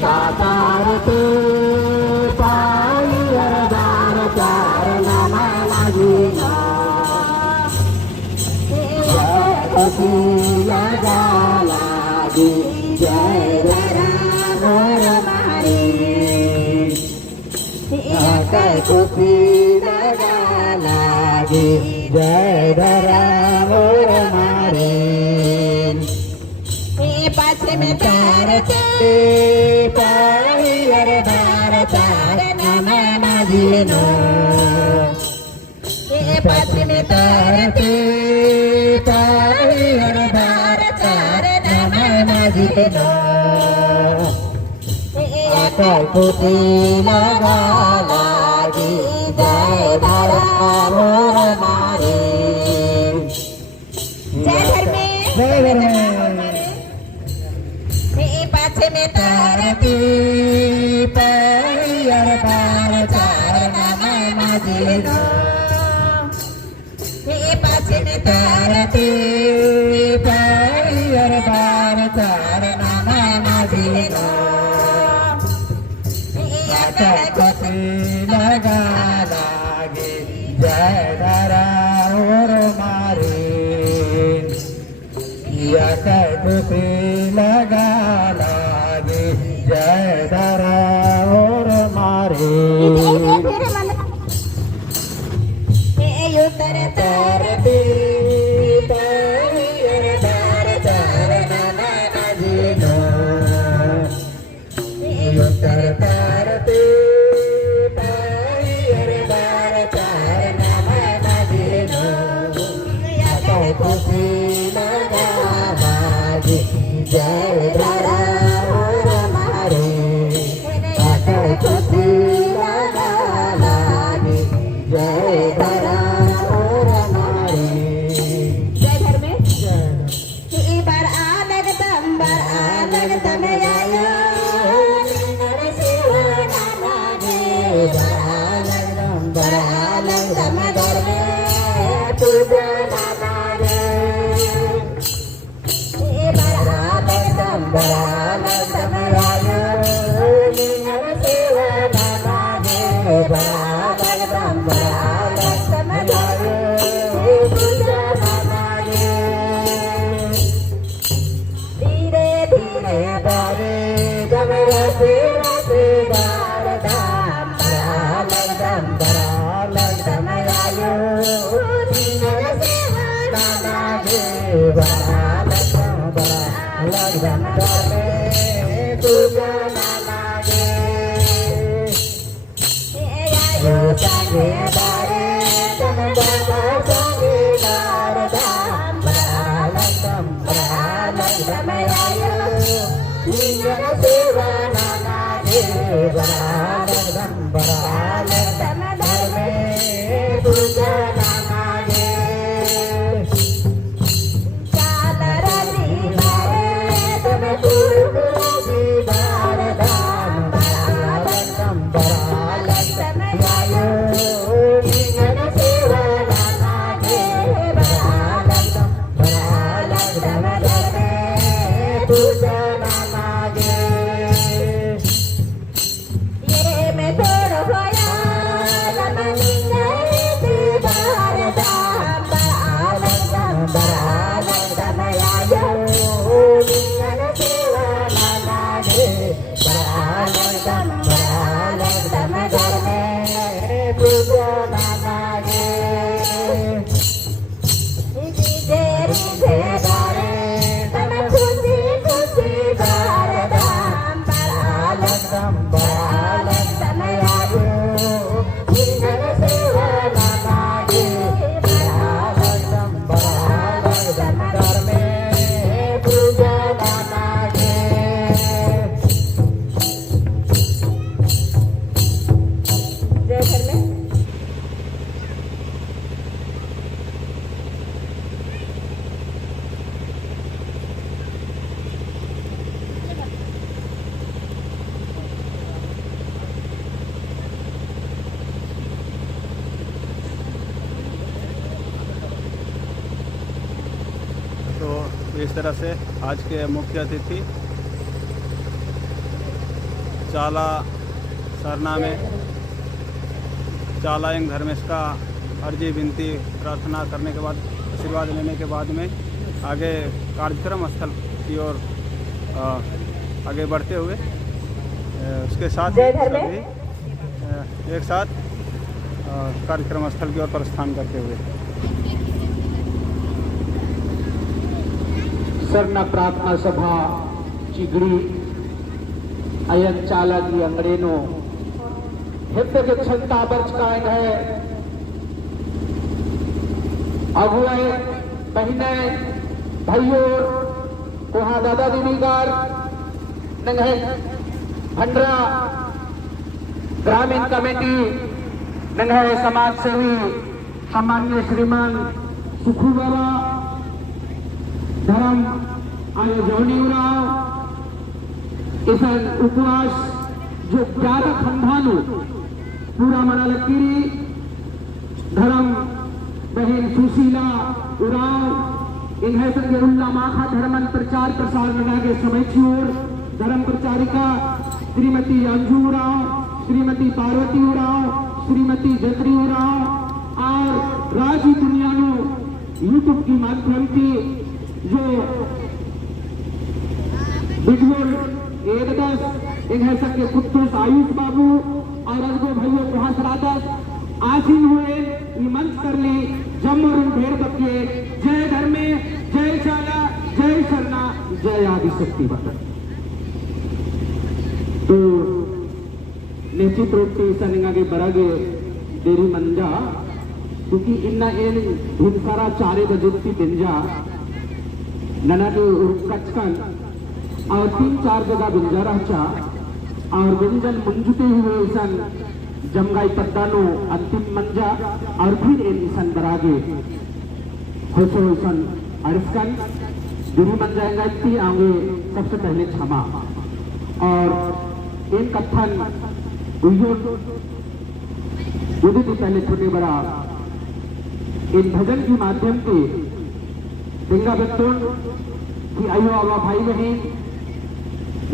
साकारते पायी अरदार चरण लागिना लगा लागी जय राम मारे खुशी लगा लागी जय राम मारे पास में तारते पाई अरदार चरण लागिना पास में तारते पाई अरदार चरण लागिना खुशी लगा लागी जय राम मारे जय पाछे में तारती पाई अरदार चरण लागिना पाछे में तारती पाई अरदार चरण लागिना खुशी लगा लागे जय राम मारे खुशी लगा लागे जय राम मारे उतर तारती पाई अरदार चरण लागिना उतर तारती पाई अरदार चरण लागिना खुशी लगा लागे जय राम मारे खुशी लगा लागे जय राम मारे जय घर में बार आलग तम आयो बरालग तम घर में पूजा बरालग तम आयो सेवा बरालग तम आयो पूजा धीरे धीरे बारे जमरा सेवा से धाम बरालग तम आयो सेवा लगन करे पूजा लागे आयो संगे बारे तम बाबा संगे दारदाम बरालग तम आयो नियन सेवा लागे बरालग तम धर्मे पूजा लागे इस तरह से आज के मुख्य अतिथि चाला सरना में चालायंग धर्मेश का अर्जी विनती प्रार्थना करने के बाद आशीर्वाद लेने के बाद में आगे कार्यक्रम स्थल की ओर आगे बढ़ते हुए उसके साथ ही सभी एक साथ कार्यक्रम स्थल की ओर प्रस्थान करते हुए सरना प्रार्थना सभा चिगड़ी अयन चाला की अंग्रेनो हिंद के क्षमता बच कायन है अगुए बहने भाइयों कोहा दादा दीदीगार नंगे भंडरा ग्रामीण कमेटी नंगे समाज सेवी सामान्य श्रीमान सुखू बाबा धर्म आयोजनी इस उपवास जो ज्यादा खंधानु पूरा मना लकीरी धर्म बहन सुशीला उराव इन्हें संगे उल्ला माखा धर्मन प्रचार प्रसार के समय की ओर धर्म प्रचारिका श्रीमती अंजू उराव श्रीमती पार्वती उराव श्रीमती जत्री उराव और राजी दुनिया यूट्यूब की माध्यम से जो वीडियो एकदस इन्हें संगे कुत्तोस आयुष बाबू और अजगो भाइयों प्रहासरादस आसीन हुए मंच कर ली जम्मर ढेर बक्के जय धर्मे जय चाला जय सरना जय आदिशक्ति बटन तो निश्चित रूप से सनिंगा के बरागे देरी मंजा क्योंकि इन्ना इन धुन सारा 4 बजे की बिंजा नना के कचकन और 3-4 जगह बिंजा रहा और व्यंजन मंजुते हुए सन जमगाई पद्दानो अंतिम मंजा और फिर इन बरागे होसो सन अरिस्कन दुरी मंजाएंगा इतनी आगे सबसे पहले क्षमा और इन कथन उदित पहले छोटे बड़ा इन भजन के माध्यम से दिंगा बच्चों की आयु आवा भाई बहन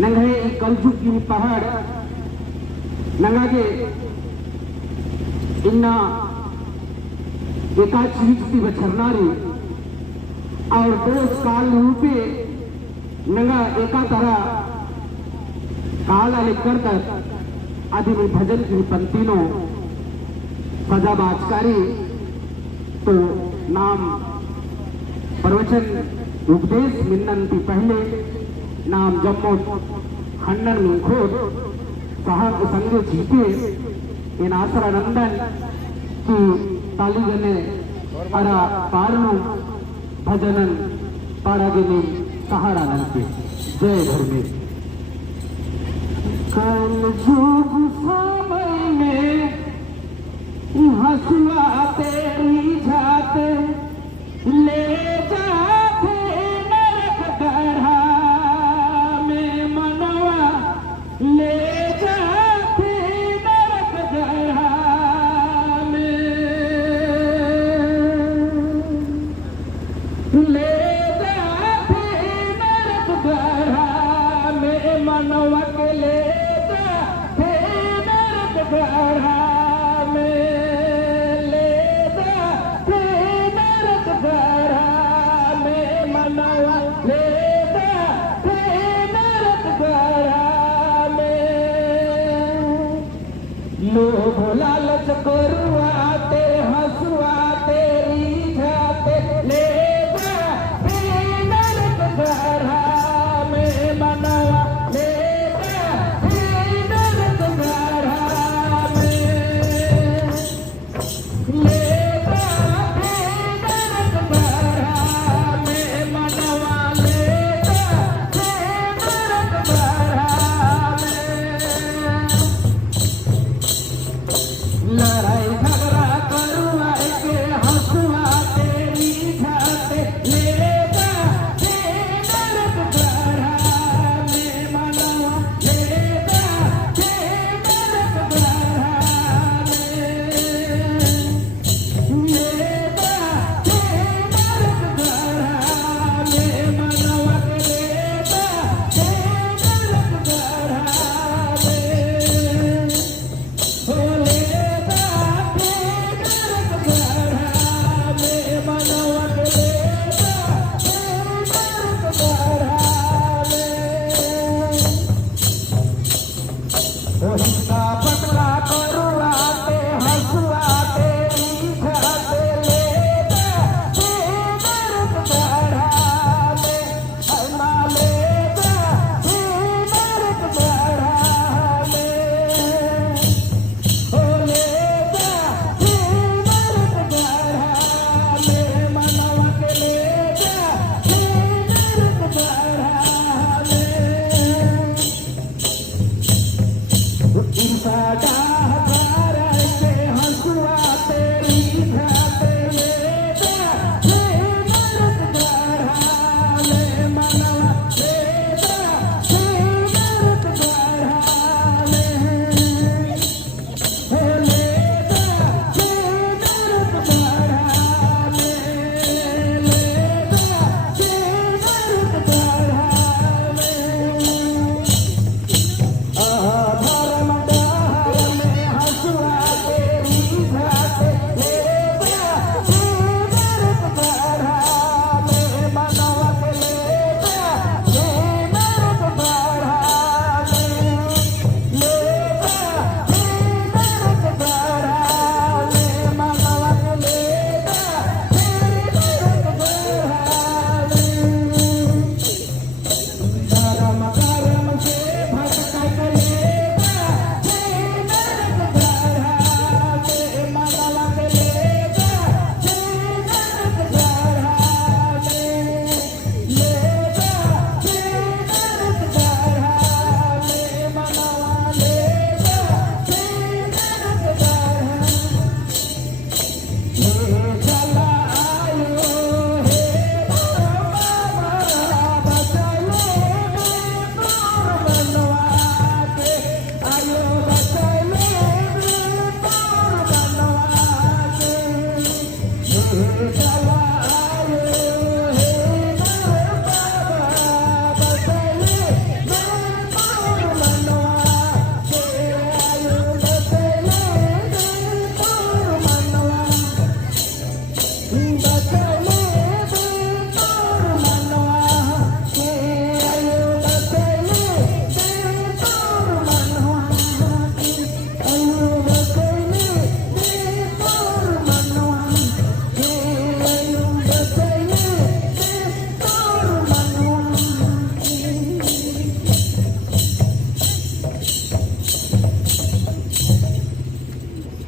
नंगे एक कलजुग की पहाड़ नंगागे इन्ना एका चीज बछरनारी और 2 साल रूपे नंगा एका तरह काला लेकर तक आदि में भजन की पंक्तिनो सजा बाजकारी तो नाम प्रवचन उपदेश मिन्नंती पहले नाम जम्मो खंडन मिंखोद साहब संगे जीते इन आसरा नंदन की ताली गने अरा पारणु भजनन पाड़ागिनी सहारा नंदे जय धर्मे कल जुग समय में हंसुआ तेरी जाते ले जाते नरक गढ़ा में मनवा ले जाते नरक गढ़ा में ले जाते नरक गढ़ा में मनवा के ले जाते नरक गढ़ा लोभ लालच करुआते हंसुआते रीझाते ले जाते नरक गढ़ा में मनवा ले जाते नरक गढ़ा में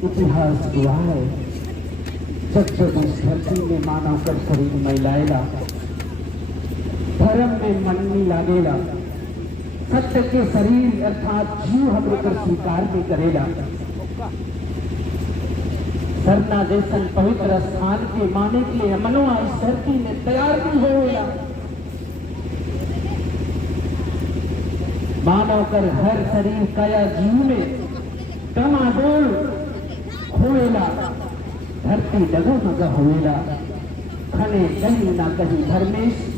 इतिहास हुआ है जब जब इस धरती में मानव कर शरीर मैलाएला, धर्म में मन नहीं लागेला, सत्य के शरीर अर्थात जीव हमरे कर स्वीकार भी करेला। सरना जैसन पवित्र स्थान के माने के लिए मनवा इस धरती में तैयार भी होएला। मानव कर हर शरीर काया जीव में डमाडोल होएला, धरती डगमग होएला, खने कहीं ना कहीं धर्मेश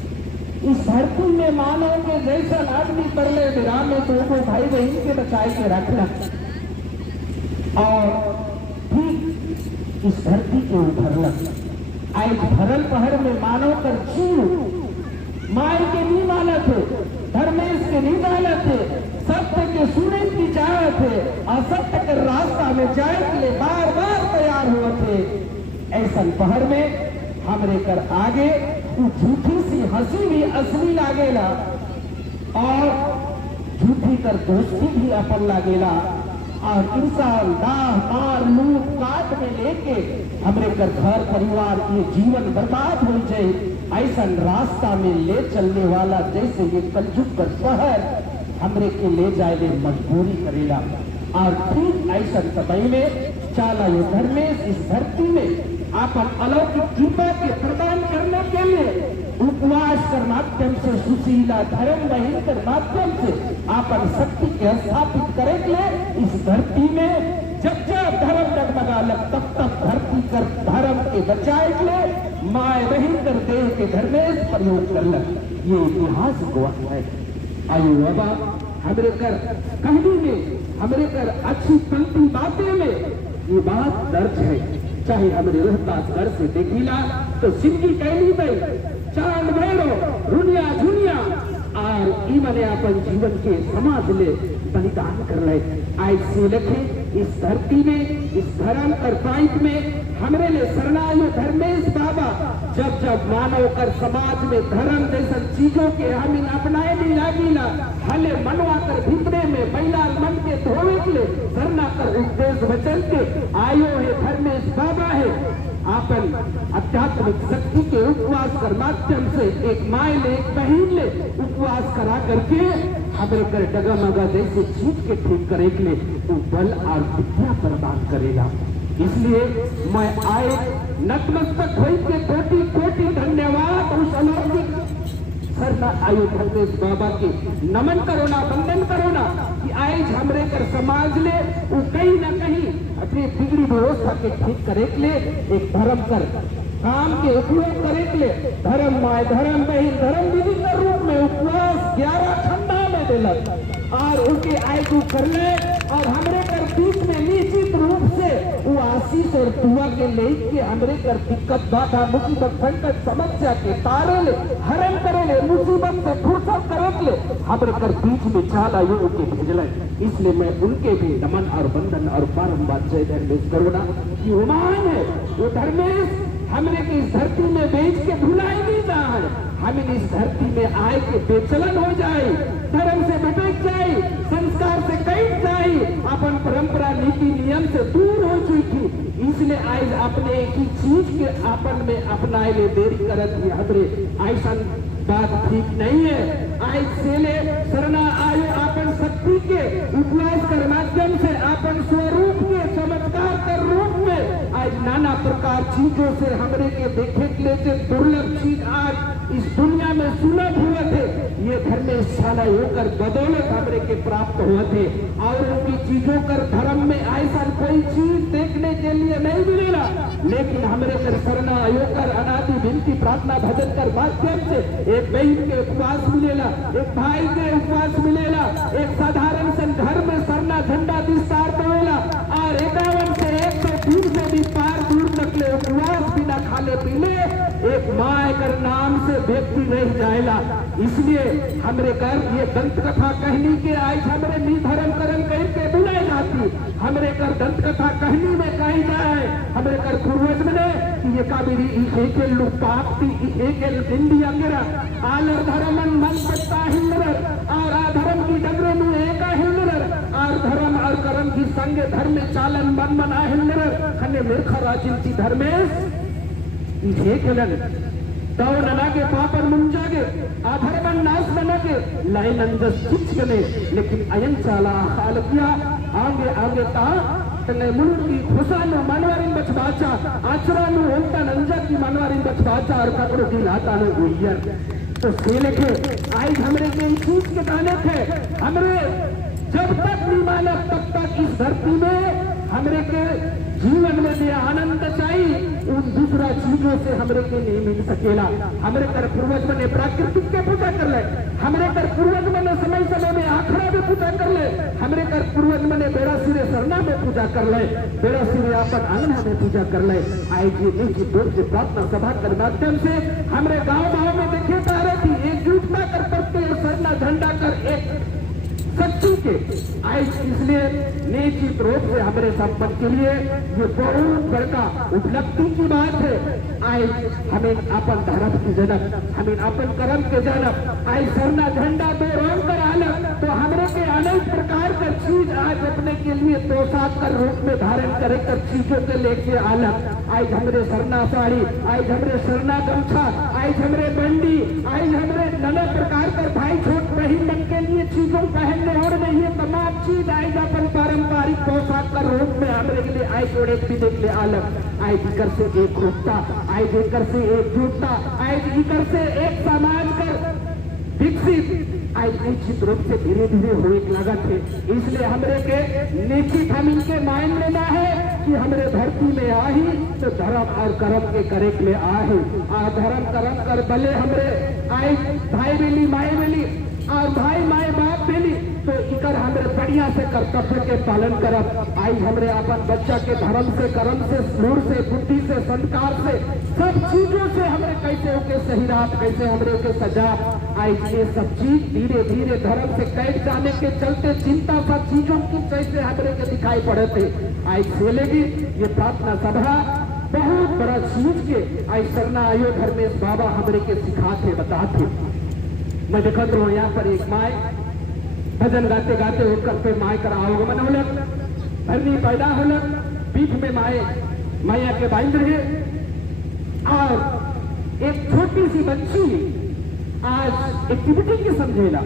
इस धरती में मानव के जैसा आदमी परले विराम में तो वो भाई बहन के बचाए के रखना और ठीक इस धरती के उभरलक। आज भरल पहर में मानव कर जीव माय के नहीं मानत है, धर्मेश के नहीं मानत है, सत्य के सुने की चाहत है, असत्य के रास्ता में जाए के लिए बार बार तैयार हुए थे। ऐसा पहर में हमरे कर आगे झूठी सी हंसी भी असली लागेला और झूठी कर दोस्ती भी अपन लागेला और इंसान दाह मार लूट काट में लेके हमरे कर घर परिवार ये जीवन बर्बाद हो जाए, ऐसा रास्ता में ले चलने वाला जैसे ये कलयुग कर शहर हमरे के ले जाए ले मजबूरी करेला। और ठीक ऐसा समय में चाला ये धर्मेश इस धरती में आपन अलौकिक कृपा के प्रदान करने के लिए उपवास कर माध्यम से सुशीला धर्म बहिन कर माध्यम से आपन शक्ति के स्थापित करे के लिए इस धरती में जब जब धर्म डगमगालक तब तब धरती कर धर्म के बचाए के लिए माए बहिन कर देह के धर्मेश प्रयोग करलक। ये इतिहास गवाह है। आयु बाबा हमरे कर कहानी में हमरे कर अच्छी पंक्ति बातें में ये बात दर्ज है। चाहे हमरे रोहतास घर से देखिला तो सिंधी कहली गई चांद भैरो रुनिया झुनिया और इमने अपन जीवन के समाज ले बलिदान कर ले। आज से लखे इस धरती में इस धर्म और पाइप में हमरे ले शरणायु धर्मेश बाबा जब जब मानव कर समाज में धर्म जैसा चीजों के हम अपनाए नहीं लागिला हले मनवा कर भीतरे में महिला मन के धोवे के लिए शरणा कर उपदेश वचन के आयो है धर्मेश बाबा है। आपन आध्यात्मिक शक्ति के उपवास कर माध्यम से एक माए ले एक बहन ले उपवास करा करके हमरे कर डगमगा जैसे चीज के ठीक करे के लिए वो बल और विद्या प्रदान करेगा। इसलिए मैं आए नतमस्तक होई के कोटि कोटि धन्यवाद उस अलौकिक सरना आयु धर्मेश बाबा के नमन करो ना वंदन करो ना कि आज हमरे कर समाज ले वो कहीं ना कहीं अपनी बिगड़ी व्यवस्था के ठीक करे के लिए एक धर्म कर काम के उपयोग करे के लिए धर्म माए धर्म बहिन धर्म विधि के रूप में उपवास 11 ठंडा में दिलक और उनके आय को कर ले और हमरे कर बीच में निश्चित रूप से वो आशीष और दुआ के लेके हमरे कर दिक्कत बाधा मुसीबत संकट समस्या के तारे ले हरण करे ले मुसीबत से फुर्सत करे ले हमरे कर बीच में चाल आयु के भेजले। इसलिए मैं उनके भी नमन और वंदन और बारंबार जय धर्मेश करुणा की उमान है। वो धर्मेश हमने की इस धरती में बेच के भुलाई नहीं रहा है, हमें इस धरती में आए के बेचलन हो जाए, धर्म से भटक जाए, संस्कार से कट जाए, अपन परंपरा नीति नियम से दूर हो चुकी। इसलिए आज अपने एक ही चीज के आपन में अपनाए ले देरी करत ही हमरे ऐसा बात ठीक नहीं है। आज से ले शरणा आयु आपन शक्ति के उपवास कर माध्यम से आपन स्वरूप के चमत्कार कर रूप में आज नाना प्रकार चीजों से हमरे के देखे के लिए दुर्लभ चीज आज इस दुनिया में सुलभ हुए थे। ये धर्मेश साला होकर बदौलत हमरे के प्राप्त हुए थे और उनकी चीजों कर धर्म में ऐसा कोई चीज देखने के लिए नहीं मिलेगा, लेकिन हमरे कर शरणा होकर अनादि विनती प्रार्थना भजन कर माध्यम से एक बहन के उपवास मिलेला, एक भाई के उपवास मिलेला, एक साधारण से घर में सरना झंडा विस्तार होएला और 51 से 120 से भी पार दूर तक ले उपवास बिना खाले पीले एक माँ कर नाम से व्यक्ति रह जाएगा। इसलिए हमरे कर ये दंत कथा कहनी के आज हमरे निधर्म करम कह के बुलाई जाती, हमरे कर दंत कथा कहनी में कही जाए हमरे कर पूर्वज ने ये काबिरी एक लुपापती एक इंडिया गिरा आलर धर्मन मन पट्टा हिंदर और धर्म की डगरे में एक हिंदर और धर्म और कर्म की संग धर्म चालन मन मना हिंदर खने मूर्ख राजिंती धर्मेश इसे खेलन दौ ननागे पापन मुंजागे आधर्मन नाश बनगे लाइन अंजस कुछ गने लेकिन अयन चाला हालकिया आगे आगे ता तने मुल्की खुशानु मनवारिन बचबाचा आचरानु होता नंजा की मनवारिन बचबाचा और कपड़ों की लातानु गुइयर तो से लेके आज हमरे के चीज के गाने थे हमरे जब तक नहीं माना तब तक इस धरती में हमरे के जीवन में जो आनंद चाहिए उन दूसरा चीजों से हमरे के नहीं मिल सकेला। हमरे कर पूर्वज मने प्राकृतिक के पूजा कर ले, हमरे कर पूर्वज मने समय समय में आखड़ा में पूजा कर ले, हमरे कर पूर्वज मने बेड़ा सिरे सरना में पूजा कर ले, बेड़ा सिरे आपन अंगना में पूजा कर ले। आई जी निश्चित रूप से प्रार्थना सभा के माध्यम से हमरे गाँव में देखे जा रहे थी एकजुटता कर पड़ते सरना झंडा कर एक सच्ची के आज इसलिए निश्चित रूप से हमारे संपन्न के लिए ये बहुत बड़का उपलब्धि की बात है। आज हमें अपन धर्म की जनक हमें अपन कर्म के जनक आज सरना झंडा दो रंग कर आलम तो हमारे के अनेक प्रकार का चीज आज अपने के लिए पोशाक कर रूप में धारण करे कर चीजों के लेके आलम आज हमारे सरना साड़ी आज हमारे सरना गमछा आज हमारे बंडी आज हमारे नाना प्रकार का भाई छोट बहन बन के लिए चीजों पहनने और नहीं है तमाम चीज आज अपन पारंपरिक पोशाक का रूप में हमारे के लिए आई जोड़े पीने के लिए आलम आई जिकर से एक रूपता आई जिकर से एक जुटता आई जिकर से एक समाज कर विकसित आज निश्चित रूप से धीरे धीरे हो एक लागत है। इसलिए हमरे के निश्चित हम इनके मान लेना है कि हमरे धरती में आही तो धर्म और कर्म के करे के लिए आही आ धर्म कर्म कर भले हमरे आई भाई बेली माए बेली और भाई माए बाप बेली तो इकर हमरे बढ़िया से कर्तव्य के पालन करब आई हमरे अपन बच्चा के धर्म से कर्म से नूर से बुद्धि से संस्कार से सब चीजों से हमरे कैसे होके सही रात कैसे हमरे के सजा आई ये सब चीज धीरे धीरे धर्म से कैद जाने के चलते चिंता सब चीजों की कैसे हमरे के दिखाई पड़े थे आई खेलेगी ये प्रार्थना सभा बहुत बड़ा चीज के आई सरना आयो धर्मेश बाबा हमरे के सिखाते बताते। मैं देखा तो यहाँ पर एक माए भजन गाते गाते उठकर पे माए कर आवागमन होलक भरनी पैदा होलक पीठ में माए मैया के बांध रहे और एक छोटी सी बच्ची आज एक्टिविटी के समझेला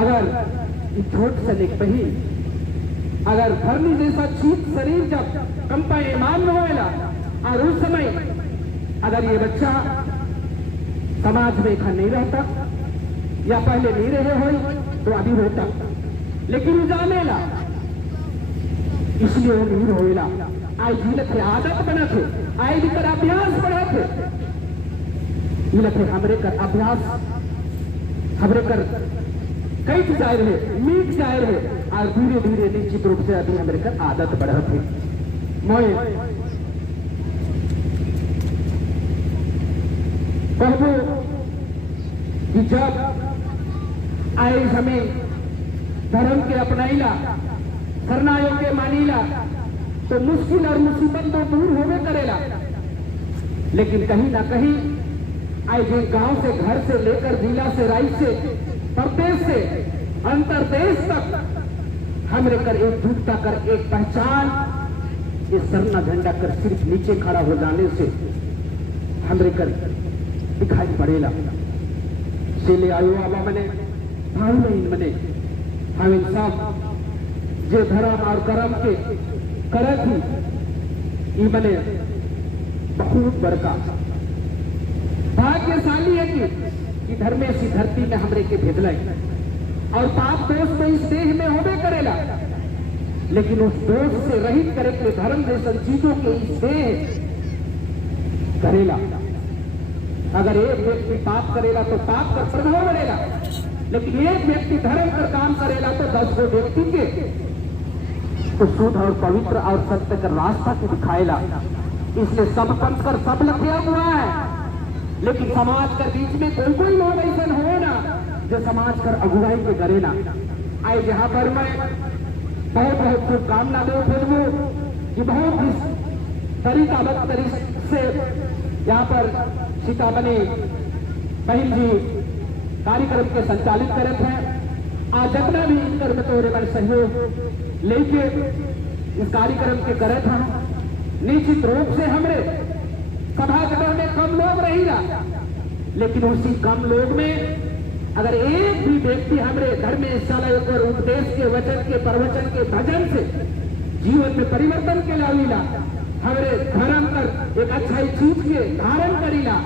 अगर छोट से लिख पही अगर भरनी जैसा चीज शरीर जब कंपा ईमान में होएला और उस समय अगर ये बच्चा समाज में खा नहीं रहता या पहले नहीं रहे हो तो अभी होता लेकिन जाने ला इसलिए वो नहीं रोएला आई जी थे आदत बना थे आई भी कर अभ्यास बढ़ा थे हमरे कर अभ्यास हमरे कर कई जाए रहे मीट जाए रहे और धीरे धीरे निश्चित रूप से अभी हमरे कर आदत बढ़ा थे मोए कहबो कि जब आए हमें धर्म के अपनाइला शरणायो के मानीला तो मुश्किल और मुसीबत तो दूर होवे करेला लेकिन कहीं ना कहीं आए जो गांव से घर से लेकर जिला से राज्य से प्रदेश से अंतरदेश तक हमरे कर एक जुटता कर एक पहचान ये सरना झंडा कर सिर्फ नीचे खड़ा हो जाने से हमरे कर दिखाई पड़ेला से ले आयो आवा मने भाई नहीं मने हम इंसान जो धर्म और कर्म के करे थी मने बहुत बड़का भाग्यशाली है कि धर्मेशी धरती में हमरे के भेजल और पाप दोष तो इस देह में होबे करेला लेकिन उस दोष से रहित करे के धर्म जैसे चीजों के इस देह करेला। अगर एक व्यक्ति पाप करेला तो पाप का प्रभाव बढ़ेगा लेकिन एक व्यक्ति धर्म का काम करेला तो 10 गो व्यक्ति के तो शुद्ध और पवित्र और सत्य का रास्ता को दिखाएला। इसलिए सब पंथ कर सब लखिया हुआ है लेकिन समाज के बीच में कोई लोग ऐसा हो ना जो समाज कर अगुवाई के करेला। आई जहां पर मैं बहुत बहुत शुभकामना दे फिर कि बहुत ही तरीका से यहाँ पर सीतामढ़ी बहन जी कार्यक्रम के संचालित करे थे आज जितना भी इनकर बतौर मन सहयोग लेके इस कार्यक्रम के करत हैं, निश्चित रूप से हमरे सभागृह में कम लोग रहेगा, लेकिन उसी कम लोग में अगर एक भी व्यक्ति हमारे धर्मशाला और उपदेश के वचन के प्रवचन के भजन से जीवन में परिवर्तन के लावीला, हमारे धर्म पर एक अच्छाई चीज के धारण करीला,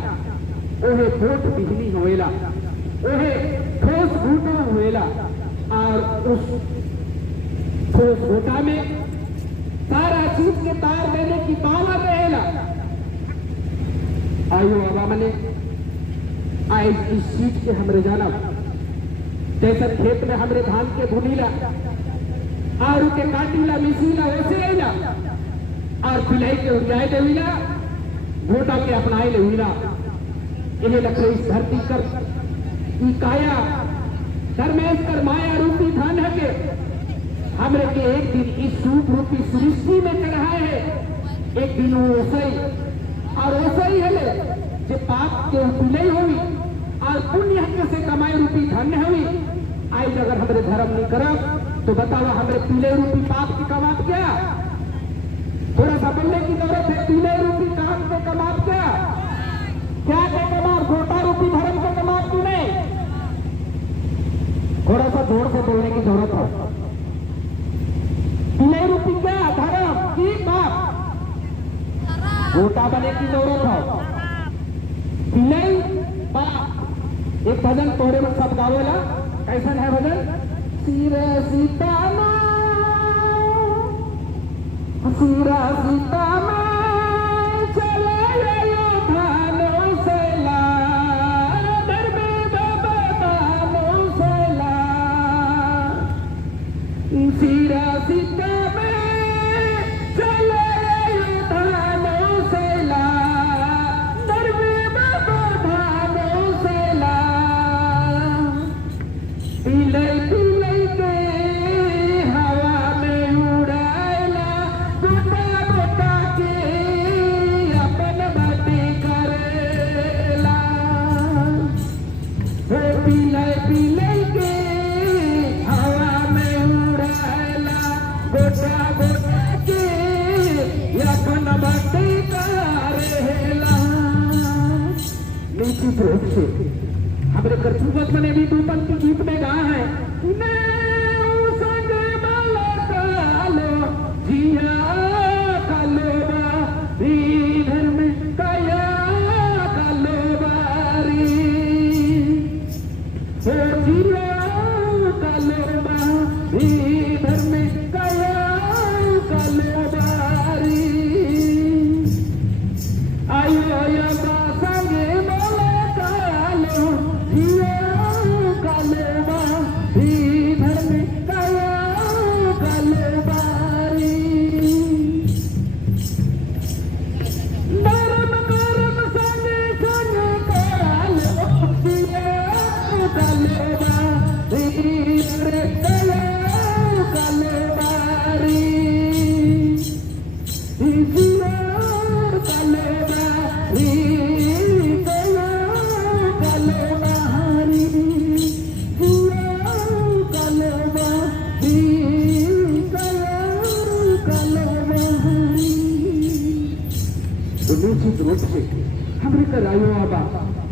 ओहे वोट बिजली होएला, ओहे ठोस घूटा होएला, और उस ठोस घूटा में सारा चीज के तार देने की पावर रहेला। आयो बाबा मने आज इस चीज के हमरे जाना, जैसा खेत में हमरे धान के भूनीला और के काटीला मिसीला वैसे आईला, और पिलाई के उड़ाए देवीला, घोटा के अपनाए लेवीला। इन्हें लगे इस धरती कर ई काया धर्मेश्वर माया रूपी धन है के हमरे के एक दिन इस सूप रूपी सृष्टि में चढ़ाए है, एक दिन वो सही और वैसा ही है जो पाप के उपलय हुई और पुण्य से कमाई रूपी धन्य हुई। आज अगर हमारे धर्म नहीं करब तो बताओ हमारे पीले रूपी पाप की कमात क्या? थोड़ा सा बोलने की जरूरत है। पीले रूपी काम के कमात क्या के कमात? घोटा रूपी धर्म के कमात क्यों नहीं? थोड़ा सा जोर से बोलने की जरूरत है। पीले रूपी क्या? धर्म की पाप घोटा बने की जरूरत है। पिलाई पाप। एक भजन तोड़े में सब गावेला, कैसा है भजन? सीरा सीता सीरा सीता में चले धानों से ला, दर में दानों से ला, सीरा सीता रूप से हमारे कर्तव्य मैंने भी दो पंक्ति गीत में गा है। जिया कालोबा घर में कया कालोबारी, जिया कालोबा घर में कया कालोबारी, आयो आयो संगे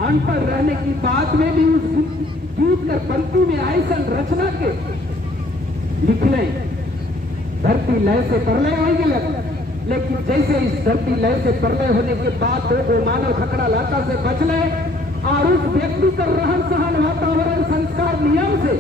अनपढ़ रहने की बात में भी उस गीत कर पंक्ति में ऐसा रचना के लिखले। धरती लय से प्रलय हो गया, लेकिन जैसे इस धरती लय से प्रलय होने के बाद दो मानव खकड़ा लाता से बचले और उस व्यक्ति का रहन सहन वातावरण संस्कार नियम से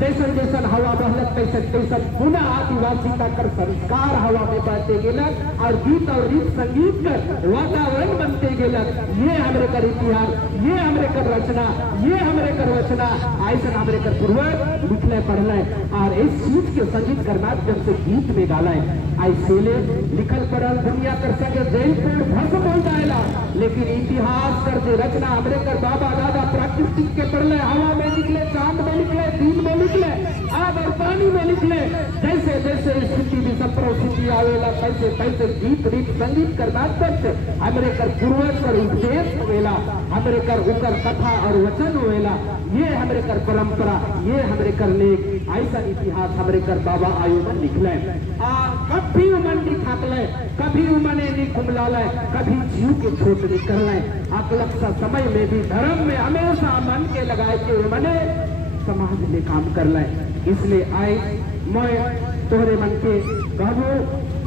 जैसन जैसन हवा बहलत तैसन तैसन पुनः आदिवासी का कर संस्कार हवा में बहते गेलक और गीत और रीत संगीत कर वातावरण बनते गेलक। ये हमरे कर इतिहास, ये हमरे कर रचना, ये हमरे कर रचना ऐसा हमरे कर पूर्वज लिखले पढ़ले और इस चीज के संगीत कर माध्यम से गीत में गाला है। ऐसे लिखल पढ़ल दुनिया कर सके जैन पेड़ भस्म हो जाएगा, लेकिन इतिहास कर जो रचना हमरे कर बाबा दादा प्राकृतिक के पढ़ले, हवा में निकले, चांद में निकले, दिन में निकले, आग और पानी में निकले। जैसे जैसे स्थिति विषम स्थिति आवेला तैसे तैसे गीत रीत संगीत कर माध्यम से हमरे कर पूर्वज कर उपदेश होवेला, हमरे कर उकर कथा और वचन होवेला। ये हमारे कर परंपरा, ये हमारे कर नेक ऐसा इतिहास हमारे कर बाबा आयु में निकले। कभी उमन नहीं थाकले, कभी उमने नहीं कुमलाले, कभी जीव के छोट नहीं करले। अगलक सा समय में भी धर्म में हमेशा मन के लगाए के उमने समाज में काम कर ले। इसलिए आए मैं तोहरे मन के कहूँ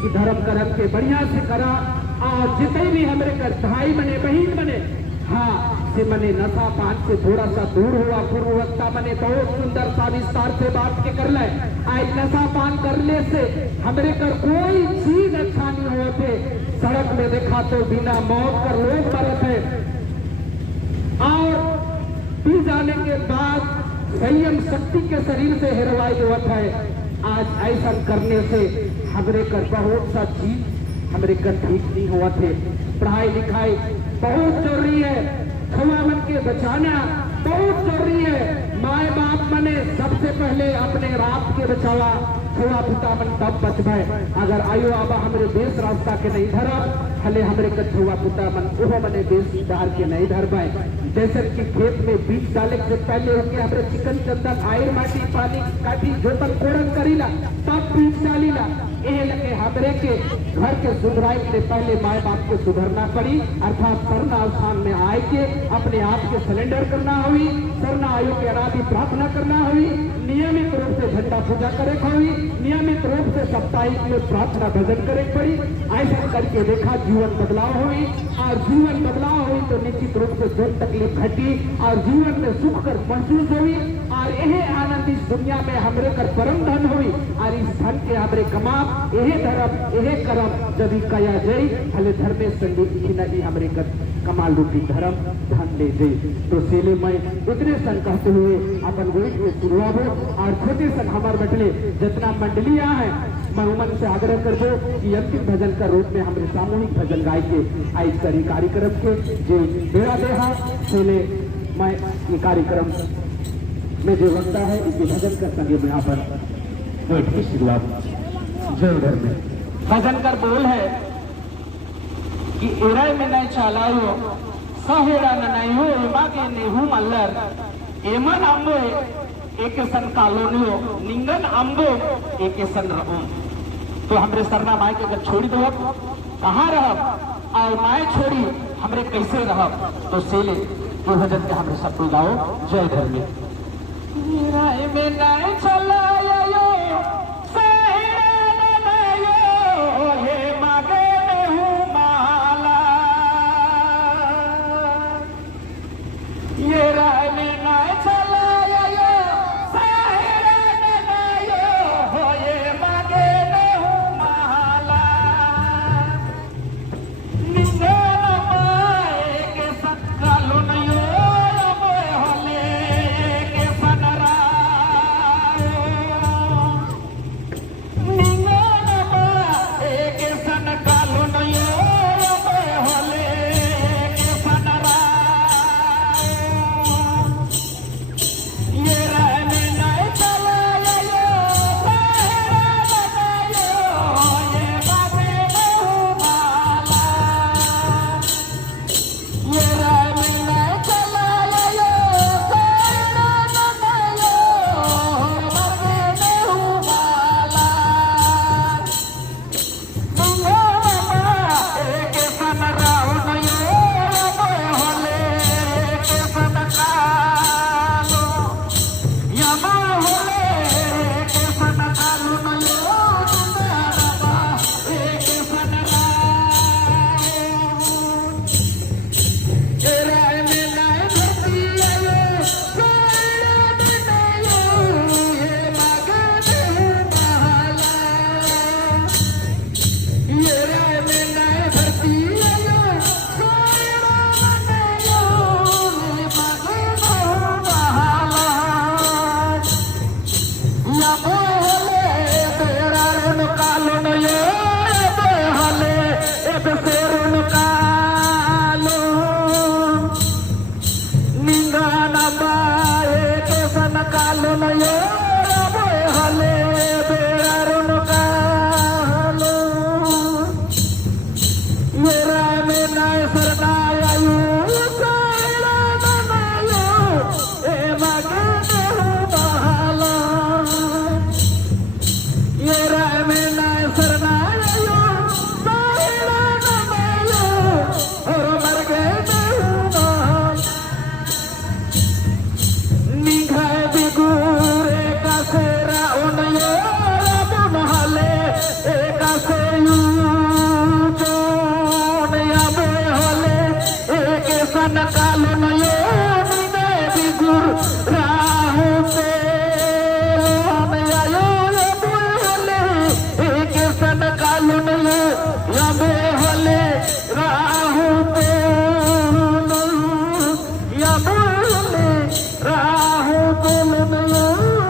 कि धर्म कर्म के बढ़िया से करा। और जितने भी हमारे कर भाई बने बहन बने, हाँ से मने नशा पान से थोड़ा सा दूर हुआ। पूर्ववक्ता मने बहुत सुंदर सा विस्तार से बात के कर ले। आज नशा पान करने से हमारे कर कोई चीज अच्छा नहीं होते। सड़क में देखा तो बिना मौत कर लोग मरते हैं। और पी जाने के बाद संयम शक्ति के शरीर से हेरवाई होता है। आज ऐसा करने से हमारे कर बहुत सा चीज हमारे कर ठीक नहीं हुआ थे। पढ़ाई लिखाई बहुत जरूरी है, छुआ मन के बचाना बहुत जरूरी है। माए बाप मने सबसे पहले अपने बाप के बचावा, छुआ पिता मन तब बचबे। अगर आयो आबा हमारे देश रास्ता के नहीं धरा, हले हमारे कछुआ पिता मन ओहो मने देश डाल के नहीं धरबे। जैसे कि खेत में बीज डाले से पहले होके हमारे चिकन चंदन आयर माटी पानी काटी जोतन कोड़न करीला तब बीज डालीला। ये लगे हमारे के घर के सुधराई के पहले माए बाप को सुधरना पड़ी। अर्थात सरना स्थान में आए के अपने आप के सिलेंडर करना हुई, सरना आयु के अराधी प्रार्थना करना हुई, नियमित रूप से झंडा पूजा करे हुई, नियमित रूप से साप्ताहिक में प्रार्थना भजन करे पड़ी। ऐसा करके देखा जीवन बदलाव हुई। और जीवन बदलाव हुई तो निश्चित रूप से दुख तकलीफ घटी और जीवन में सुख कर महसूस हुई। और यह आनंद इस दुनिया में हमारे कर परम धन हुई। और इस धन के हमारे कमा यह धर्म यह कर्म जब कया जाई, हले धर्मे संगी हमारे कर कमाल रूपी धर्म धन ले जाई। तो सेले में उतने सन कहते हुए अपन गोइट में शुरुआत हो। और छोटे सन हमारे बटले जितना मंडलियां हैं, मैं उमन से आग्रह कर दो कि अंतिम भजन का रूप में हमारे सामूहिक भजन गाय के आज करी कार्यक्रम के जो बेड़ा देहा सेले मैं ये कार्यक्रम में जो वक्ता है इनके भजन कर संगे में यहाँ पर गोइट की शुरुआत जय घर में भजन कर बोल है कि एराय में नहीं चालायो सहेड़ा ननायो एमा के नेहू मल्लर एमन आंबो एक सन कालोनियो निंगन आंबो एक सन रहो। तो हमरे सरना माई के अगर छोड़ी दो कहाँ रह और माए छोड़ी हमरे कैसे रह। तो सेले जो भजन के हमरे सब गाओ जय घर में एराय में नहीं चलायो सन कालो नयो निने बिगुर राहुते आयो ये बोले एक सन कालो नयो याबे होले राहुते या बोले राहुते नयो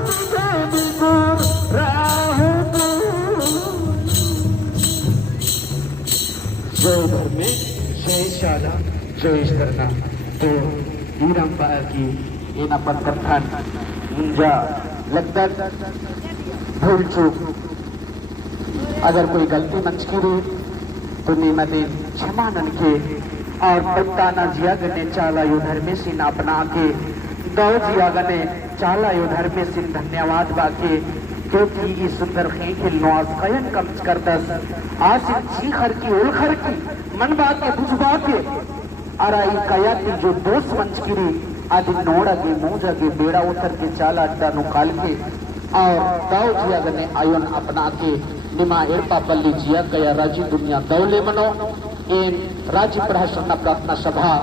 निने बिगुर राहुते जय धर्मे जय शाला जय शरणा तो हीराम की एना पर कथन मुंजा लगता भूल चूक अगर कोई गलती मंच की रही तो नीमते क्षमा नन के और पत्ताना जिया गने चाला यो धर्मे सिन अपना के गौ जिया गने चाला यो धर्मे सिन धन्यवाद बाके क्योंकि ये सुंदर खेल नवाज कयन कम करदस आसिन चीखर की उलखर की मन बाके बुझ बाके अराई कया की जो दोस्त मंच गिरी आदि नोड़गे मूजगे बेड़ा उतर के चाला अड्डा नुकाल के और दाव जिया गने आयोन अपना के निमा एरपा पल्ली जिया कया राजी दुनिया दौले मनो इन राज्य प्रशासन प्रार्थना सभा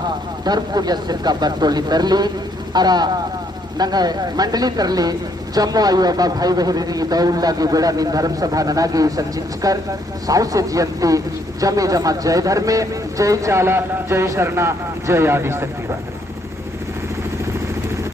धर्म पुण्य सिर का बरतोली तरली अरा नंगे मंडली तरली जम्मो आयु अबा भाई बहरी दौला की बेड़ा नी धर्म सभा ननागे संचित कर साउ से जयंती जमे जमा जय धर्मे जय चाला जय शरणा जय आदि शक्ति।